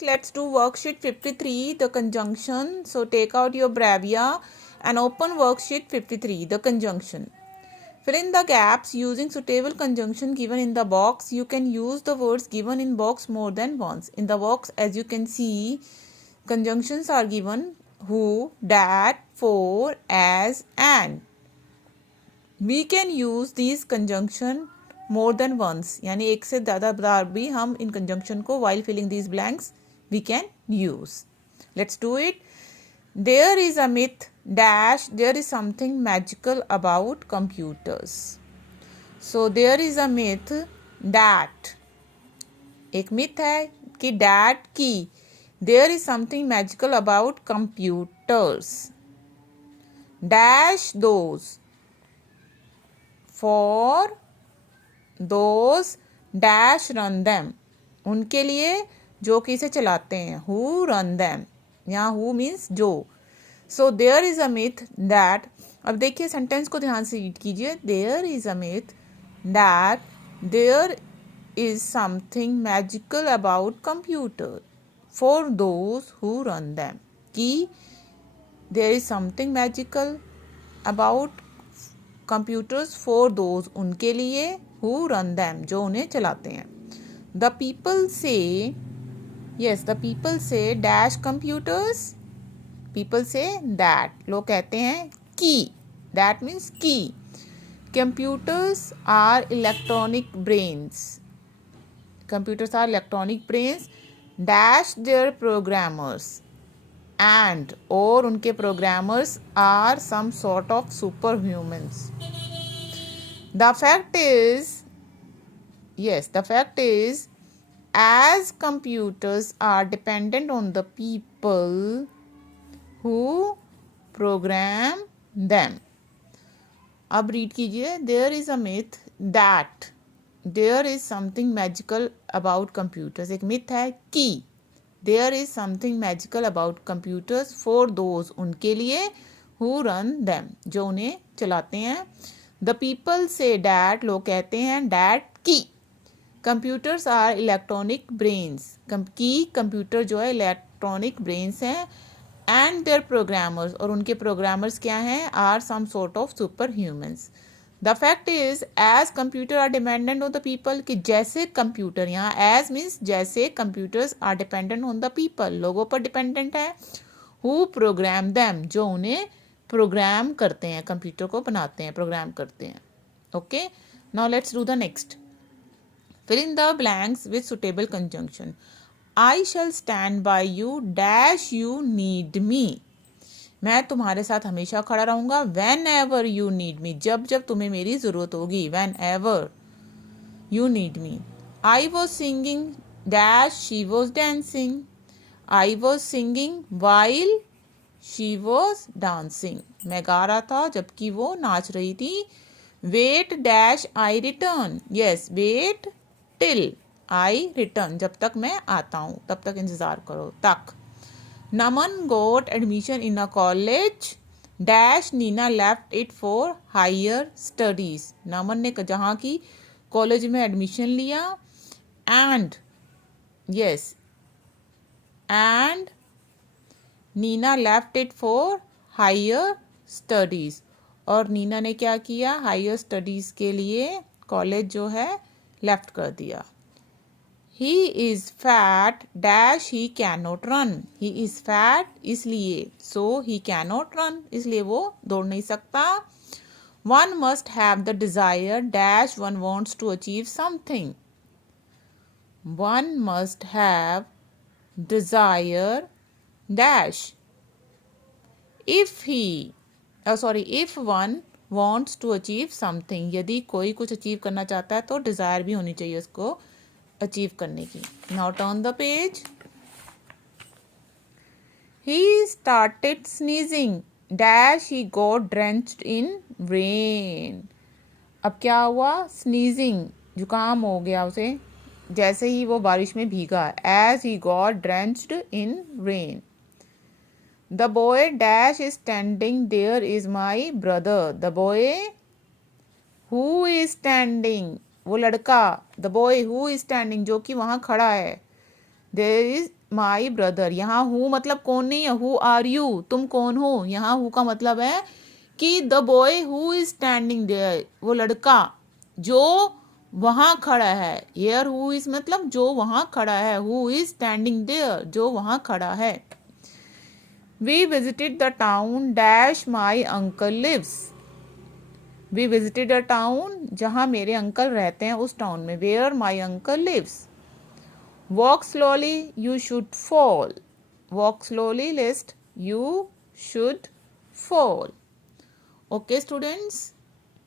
Let's do worksheet 53, the conjunction. So take out your Bravia and open worksheet 53, the conjunction. Fill in the gaps using suitable conjunction given in the box. You can use the words given in box more than once. In the box, as you can see, conjunctions are given who, that, for, as, and. We can use these conjunction more than once. यानी एक से ज़्यादा बार भी हम इन conjunction को while filling these blanks we can use. Let's do it. There is a myth dash there is something magical about computers. So there is a myth that एक myth है कि that की there is something magical about computers. Dash those for those dash run them उनके लिए जो कि इसे चलाते हैं who run them यहाँ who means जो. So there is a myth that अब देखिए सेंटेंस को ध्यान से रीड कीजिए. There is a myth that there is something magical about computer for those who run them कि there is something magical about computers for those उनके लिए who run them जो उन्हें चलाते हैं. The people say yes the people say dash computers. People say that लोग कहते हैं कि that means कि computers are electronic brains. Computers are electronic brains dash their programmers and और उनके programmers are some sort of superhumans. The fact is as computers are dependent on the people who program them. अब read कीजिए. There is a myth that there is something magical about computers. एक myth है कि there is something magical about computers for those उनके लिए who run them जो उन्हें चलाते हैं. The people say that लोग कहते हैं that कि computers are electronic brains कि कंप्यूटर जो है electronic brains हैं and their programmers और उनके programmers क्या हैं are some sort of superhumans. The fact is as computer are dependent on the people कि जैसे कंप्यूटर यहाँ as means जैसे computers are dependent on the people लोगों पर dependent है who program them जो उन्हें प्रोग्राम करते हैं कंप्यूटर को बनाते हैं प्रोग्राम करते हैं. Okay now let's do the next. Fill in the blanks with suitable conjunction. I shall stand by you dash you need me. मैं तुम्हारे साथ हमेशा खड़ा रहूंगा whenever you need me जब जब तुम्हें मेरी ज़रूरत होगी whenever you need me. I was singing dash she was dancing. I was singing while she was dancing. मैं गा रहा था जबकि वो नाच रही थी. Wait dash I return. Yes wait till I return जब तक मैं आता हूँ तब तक इंतज़ार करो तक. Naman got admission in a college dash Neena left it for higher studies. Naman ने जहाँ की कॉलेज में एडमिशन लिया. And yes and Neena left it for higher studies और नीना ने क्या किया हायर स्टडीज़ के लिए कॉलेज जो है लेफ्ट कर दिया. He is fat dash he can not run. He is fat इसलिए so he can not run इसलिए वो दौड़ नहीं सकता. One must have the desire dash one wants to achieve something. One must have desire dash if one wants to achieve something. यदि कोई कुछ achieve करना चाहता है तो डिज़ायर भी होनी चाहिए उसको अचीव करने की. Now turn the page. he started sneezing dash he got drenched in rain. अब क्या हुआ sneezing जुकाम हो गया उसे जैसे ही वो बारिश में भीगा. as he got drenched in rain. The boy dash is standing there is my brother. The boy who is standing वो लड़का. The boy who is standing जो कि वहाँ खड़ा है. there is my brother. यहाँ हु मतलब कौन नहीं है, हु आर यू, तुम कौन हो। यहाँ हु का मतलब है कि the boy who is standing there, वो लड़का जो वहाँ खड़ा है। हियर हु इज मतलब जो वहाँ खड़ा है, हु इज स्टैंडिंग देयर, जो वहाँ खड़ा है। We visited the town dash my uncle lives. We visited a town, जहाँ मेरे अंकल रहते हैं, उस टाउन में। Where my uncle lives. Walk slowly, you should fall. Walk slowly, lest you should fall. Okay, students.